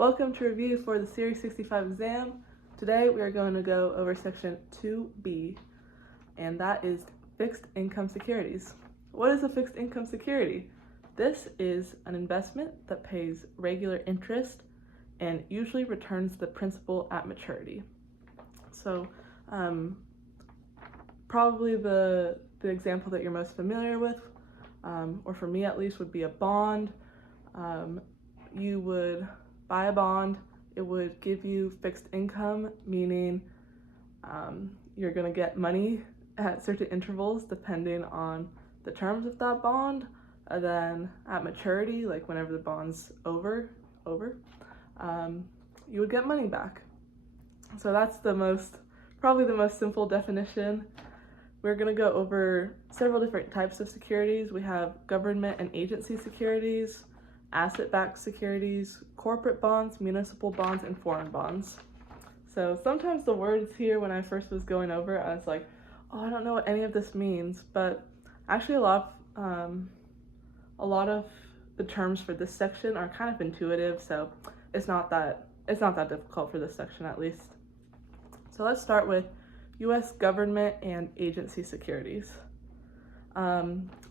Welcome to review for the Series 65 exam. Today we are going to go over section 2B, and that is fixed income securities. What is a fixed income security? This is an investment that pays regular interest and usually returns the principal at maturity. So probably the example that you're most familiar with, or for me at least, would be a bond. You would buy a bond, it would give you fixed income, meaning you're going to get money at certain intervals depending on the terms of that bond, and then at maturity, like whenever the bond's over, you would get money back. So that's probably the most simple definition. We're going to go over several different types of securities. We have government and agency securities, asset-backed securities, corporate bonds, municipal bonds, and foreign bonds. So sometimes the words here, when I first was going over, I was like, oh, I don't know what any of this means, but actually a lot of the terms for this section are kind of intuitive, so it's not that difficult for this section at least. So let's start with U.S. government and agency securities.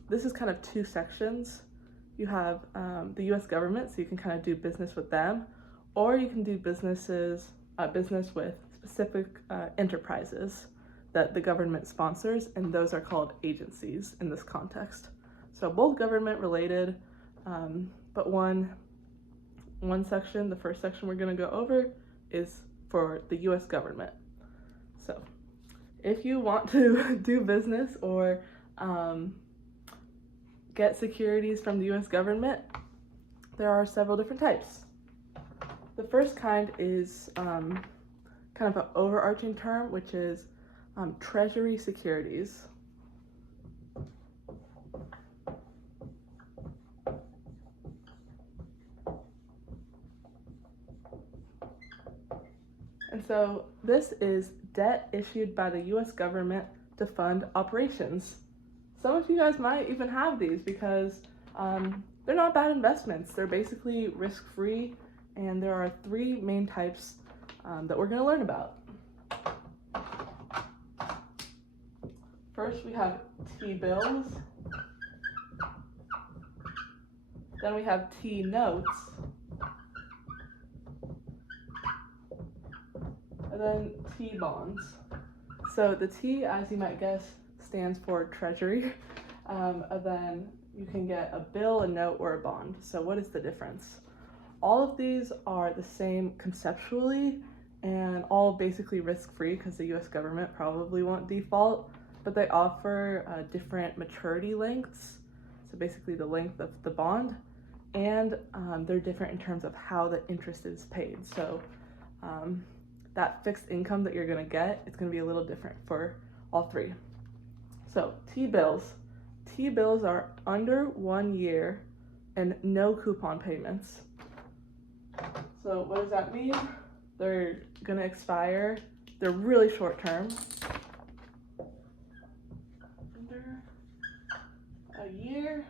This is kind of two sections. You have the U.S. government, so you can kind of do business with them, or you can do business with specific enterprises that the government sponsors, and those are called agencies in this context. So both government related, but one section, the first section we're going to go over, is for the U.S. government. So if you want to do business or get securities from the U.S. government, there are several different types. The first kind is kind of an overarching term, which is treasury securities. And so this is debt issued by the U.S. government to fund operations. Some of you guys might even have these because they're not bad investments. They're basically risk-free, and there are three main types that we're going to learn about. First, we have T-bills. Then we have T-notes. And then T-bonds. So the T, as you might guess, stands for treasury, and then you can get a bill, a note, or a bond. So what is the difference? All of these are the same conceptually and all basically risk-free because the U.S. government probably won't default, but they offer different maturity lengths, so basically the length of the bond, and they're different in terms of how the interest is paid. So that fixed income that you're going to get, it's going to be a little different for all three. So T-bills. T-bills are under 1 year and no coupon payments. So what does that mean? They're gonna expire. They're really short term. Under a year,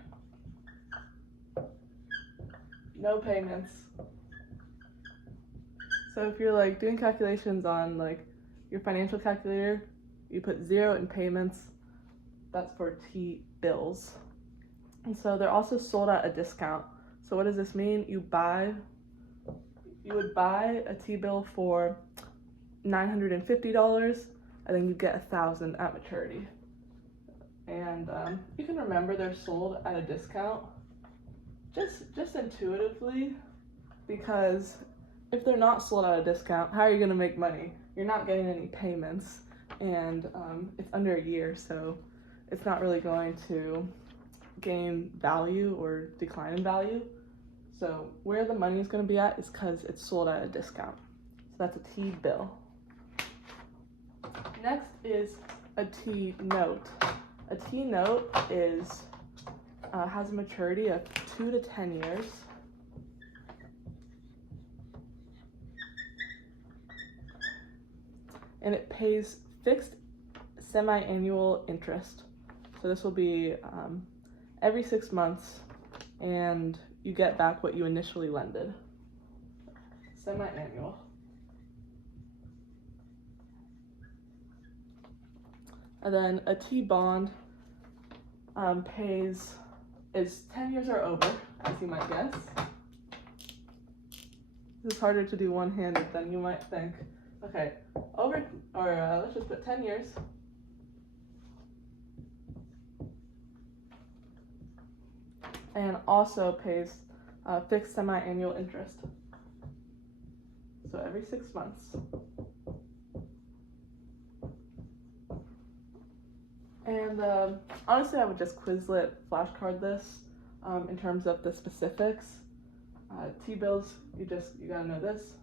no payments. So if you're like doing calculations on like your financial calculator, you put 0 in payments. That's for T-bills. And so they're also sold at a discount. So what does this mean? You would buy a T-bill for $950, and then you get $1,000 at maturity. And you can remember they're sold at a discount just intuitively, because if they're not sold at a discount, how are you going to make money? You're not getting any payments, and it's under a year, so it's not really going to gain value or decline in value. So where the money is going to be at is because it's sold at a discount. So that's a T-bill. Next is a T-note. A T-note has a maturity of 2 to 10 years. And it pays fixed semi-annual interest. So this will be every 6 months, and you get back what you initially lended. semi-annual. And then a T-bond is 10 years or over, as you might guess. This is harder to do one-handed than you might think. Okay, let's just put 10 years. And also pays fixed semi-annual interest. So every 6 months. And honestly, I would just Quizlet flashcard this in terms of the specifics. T-bills, you gotta know this.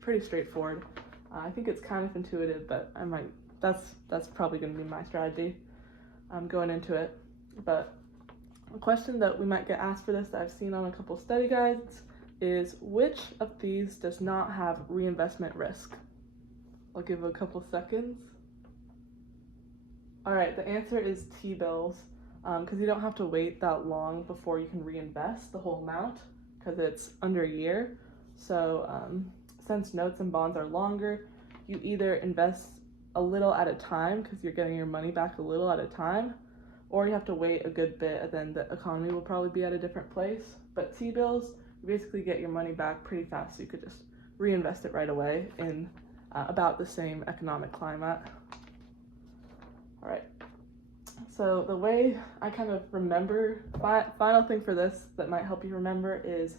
Pretty straightforward. I think it's kind of intuitive, but that's probably gonna be my strategy going into it. But a question that we might get asked for this that I've seen on a couple study guides is, which of these does not have reinvestment risk? I'll give it a couple seconds. All right, the answer is T-bills, because you don't have to wait that long before you can reinvest the whole amount, because it's under a year. So since notes and bonds are longer, you either invest a little at a time because you're getting your money back a little at a time, or you have to wait a good bit and then the economy will probably be at a different place. But T-bills, you basically get your money back pretty fast, so you could just reinvest it right away in about the same economic climate. All right, so the way I kind of remember, final thing for this that might help you remember is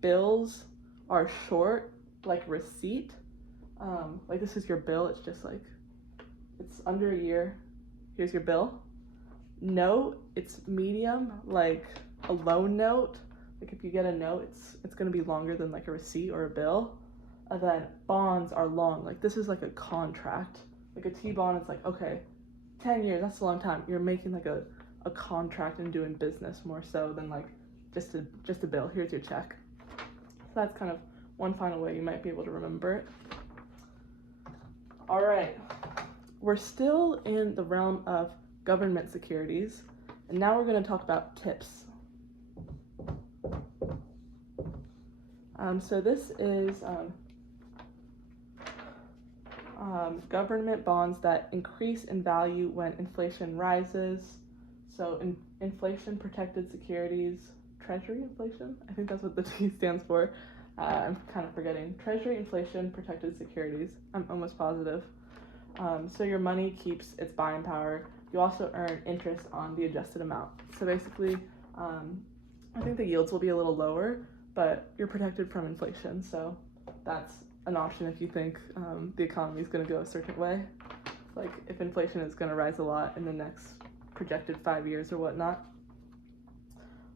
bills are short, like receipt. Like this is your bill, it's just like, it's under a year, here's your bill. Note, it's medium, like a loan note. Like if you get a note, it's gonna be longer than like a receipt or a bill. And then bonds are long, like this is like a contract. Like a T-bond, it's like, okay, 10 years, that's a long time. You're making like a contract and doing business more so than like just a bill. Here's your check. So that's kind of one final way you might be able to remember it. All right, we're still in the realm of government securities, and now we're going to talk about TIPS. So this is government bonds that increase in value when inflation rises. So inflation protected securities, treasury inflation, I think that's what the T stands for. I'm kind of forgetting. Treasury inflation protected securities, I'm almost positive. So your money keeps its buying power. You also earn interest on the adjusted amount. So basically, I think the yields will be a little lower, but you're protected from inflation. So that's an option if you think the economy is going to go a certain way. Like if inflation is going to rise a lot in the next projected 5 years or whatnot.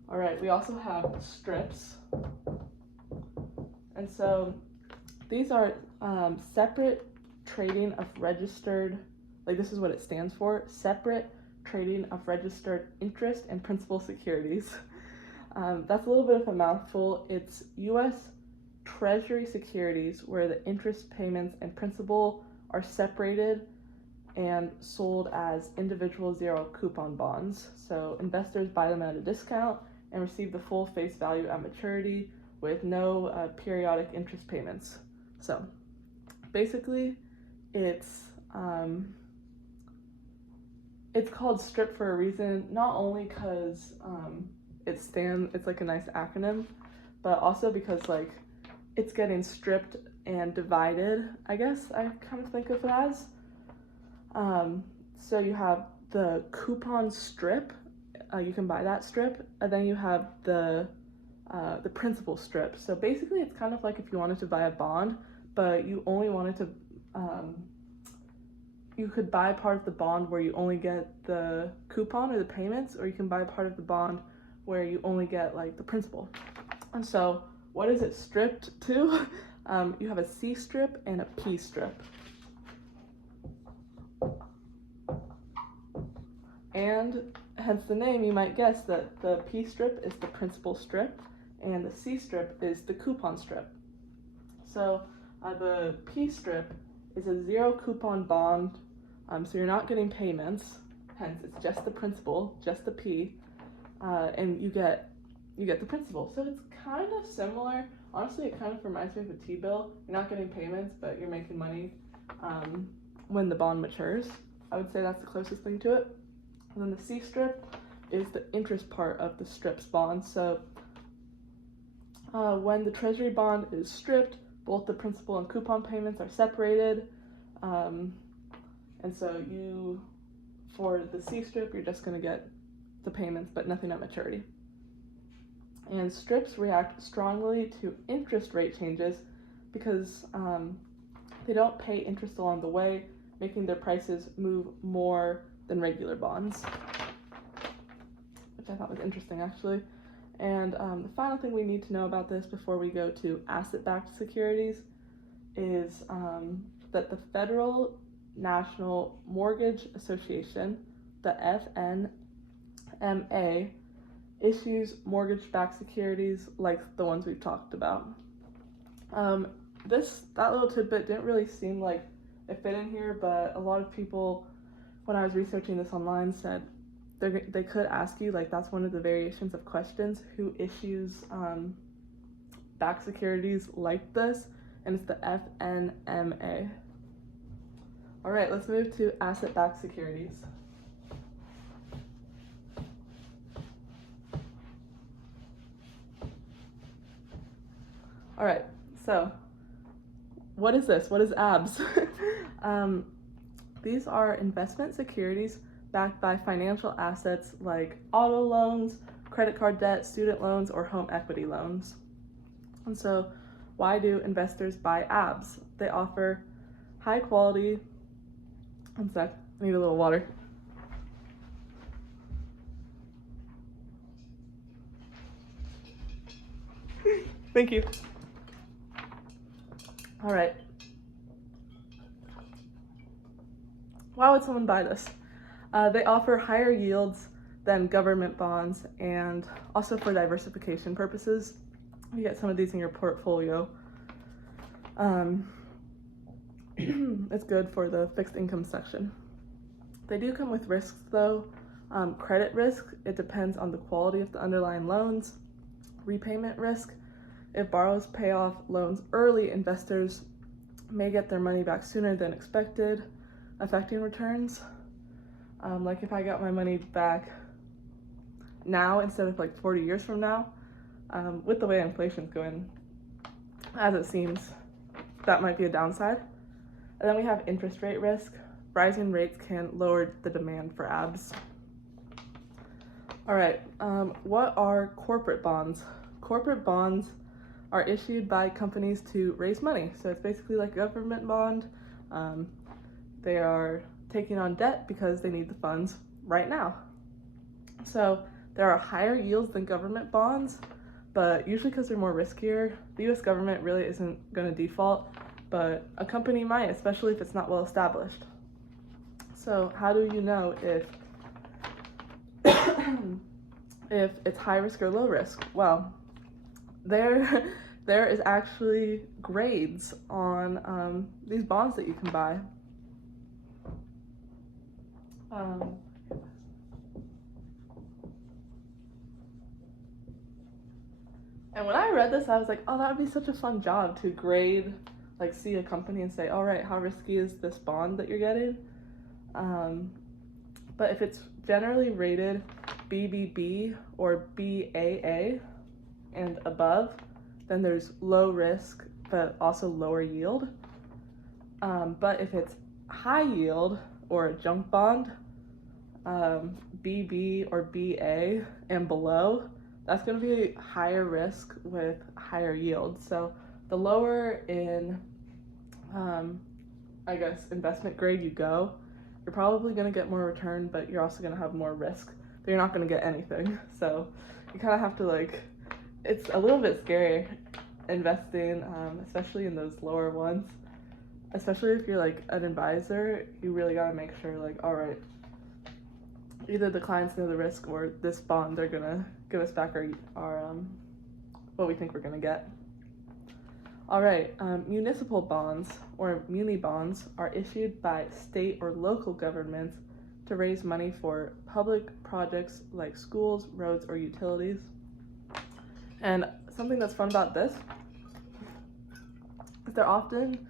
All right, we also have strips. And so these are separate trading of registered, like this is what it stands for, separate trading of registered interest and principal securities. That's a little bit of a mouthful. It's U.S. Treasury securities where the interest payments and principal are separated and sold as individual zero coupon bonds. So investors buy them at a discount and receive the full face value at maturity with no periodic interest payments. So basically it's called strip for a reason, not only because it's like a nice acronym, but also because like it's getting stripped and divided, I guess I kind of think of it as. So you have the coupon strip, you can buy that strip, and then you have the principal strip. So basically it's kind of like if you wanted to buy a bond, but you only wanted to, you could buy part of the bond where you only get the coupon or the payments, or you can buy part of the bond where you only get like the principal. And so what is it stripped to? You have a C strip and a P strip. And hence the name, you might guess that the P strip is the principal strip and the C strip is the coupon strip. So the P strip is a zero coupon bond, so you're not getting payments, hence it's just the principal, just the P, and you get the principal. So it's kind of similar, Honestly, it kind of reminds me of a T-bill. You're not getting payments, but you're making money when the bond matures. I would say that's the closest thing to it. And then the C strip is the interest part of the strips bond. So when the treasury bond is stripped, both the principal and coupon payments are separated. And so for the C strip, you're just going to get the payments, but nothing at maturity. And strips react strongly to interest rate changes because they don't pay interest along the way, making their prices move more than regular bonds, which I thought was interesting actually. And the final thing we need to know about this before we go to asset-backed securities is that the Federal National Mortgage Association, the FNMA, issues mortgage-backed securities like the ones we've talked about. That little tidbit didn't really seem like it fit in here, but a lot of people, when I was researching this online, said they could ask you, like that's one of the variations of questions, who issues backed securities like this, and it's the FNMA. All right, let's move to asset-backed securities. All right, so what is this? What is ABS? These are investment securities backed by financial assets like auto loans, credit card debt, student loans, or home equity loans. And so why do investors buy ABS? They offer high quality, one sec, I need a little water. Thank you. All right. Why would someone buy this? They offer higher yields than government bonds, and also for diversification purposes. You get some of these in your portfolio. It's good for the fixed income section. They do come with risks though. Credit risk, it depends on the quality of the underlying loans. Repayment risk, if borrowers pay off loans early, investors may get their money back sooner than expected, affecting returns. Like if I got my money back now instead of like 40 years from now, with the way inflation's going, as it seems, that might be a downside. And then we have interest rate risk. Rising rates can lower the demand for ABS. All right, what are corporate bonds? Corporate bonds are issued by companies to raise money. So it's basically like a government bond. They are taking on debt because they need the funds right now. So there are higher yields than government bonds, but usually because they're more riskier, the US government really isn't going to default, but a company might, especially if it's not well established. So how do you know if if it's high risk or low risk? Well, there is actually grades on these bonds that you can buy. And when I read this, I was like, oh, that would be such a fun job to grade, like see a company and say, all right, how risky is this bond that you're getting? But if it's generally rated BBB or BAA and above, then there's low risk, but also lower yield. But if it's high yield or a junk bond, BB or BA and below, that's going to be higher risk with higher yield. So the lower in, I guess, investment grade you go, you're probably going to get more return, but you're also going to have more risk. But you're not going to get anything. So you kind of have to like, it's a little bit scary investing, especially in those lower ones. Especially if you're like an advisor, you really got to make sure like, all right, either the clients know the risk or this bond, they're gonna give us back our what we think we're gonna get. All right, municipal bonds or muni bonds are issued by state or local governments to raise money for public projects like schools, roads, or utilities. And something that's fun about this they're often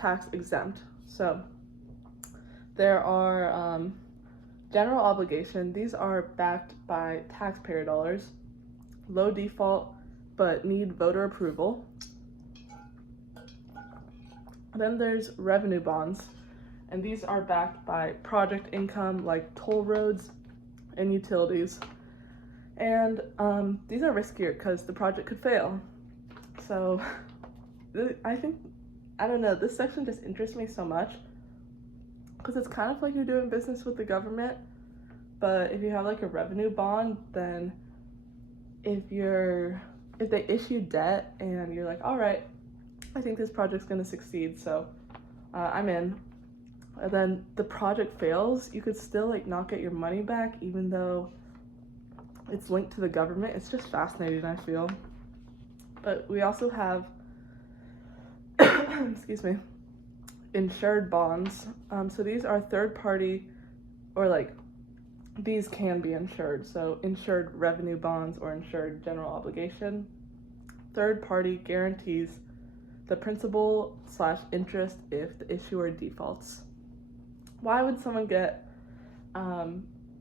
tax exempt. So there are general obligation. These are backed by taxpayer dollars, low default, but need voter approval. Then there's revenue bonds, and these are backed by project income like toll roads and utilities. And these are riskier because the project could fail. So I don't know, this section just interests me so much because it's kind of like you're doing business with the government, but if you have like a revenue bond, then if they issue debt and you're like, all right, I think this project's gonna succeed, so I'm in. And then the project fails, you could still like not get your money back even though it's linked to the government. It's just fascinating, I feel. But we also have, excuse me, insured bonds. So these are third party, or like these can be insured. So insured revenue bonds or insured general obligation. Third party guarantees the principal / interest if the issuer defaults. Why would someone get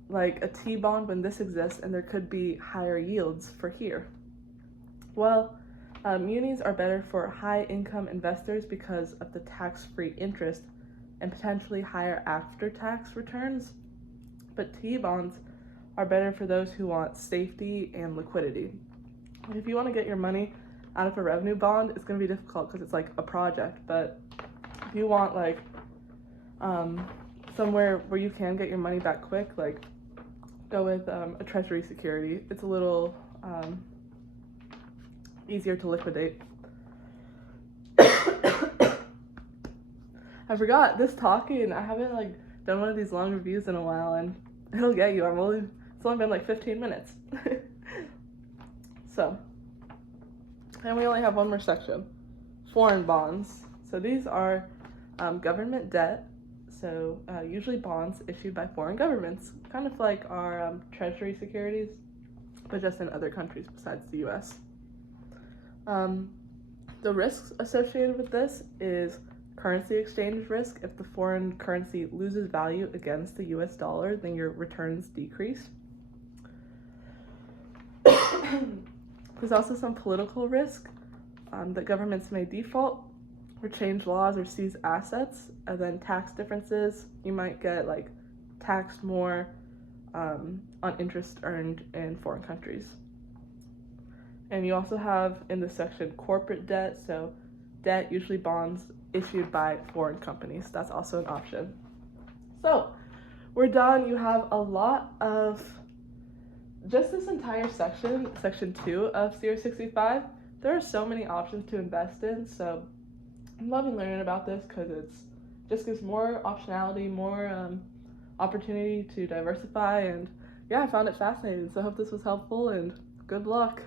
like a T bond when this exists and there could be higher yields for here? Well, munis are better for high income investors because of the tax-free interest and potentially higher after-tax returns, but T bonds are better for those who want safety and liquidity. If you want to get your money out of a revenue bond, it's going to be difficult because it's like a project, but if you want like somewhere where you can get your money back quick, like go with a treasury security. It's a little easier to liquidate. I forgot this talking. I haven't like done one of these long reviews in a while, and it'll get you. It's only been like 15 minutes. So, and we only have one more section, foreign bonds. So these are government debt. So usually bonds issued by foreign governments, kind of like our treasury securities, but just in other countries besides the US. The risks associated with this is currency exchange risk. If the foreign currency loses value against the US dollar, then your returns decrease. There's also some political risk that governments may default or change laws or seize assets, and then tax differences. You might get like taxed more on interest earned in foreign countries. And you also have in this section corporate debt, so debt, usually bonds issued by foreign companies. That's also an option. So we're done. You have a lot of just this entire section, section 2 of CR65. There are so many options to invest in, so I'm loving learning about this because it just gives more optionality, more opportunity to diversify, and yeah, I found it fascinating. So I hope this was helpful, and good luck.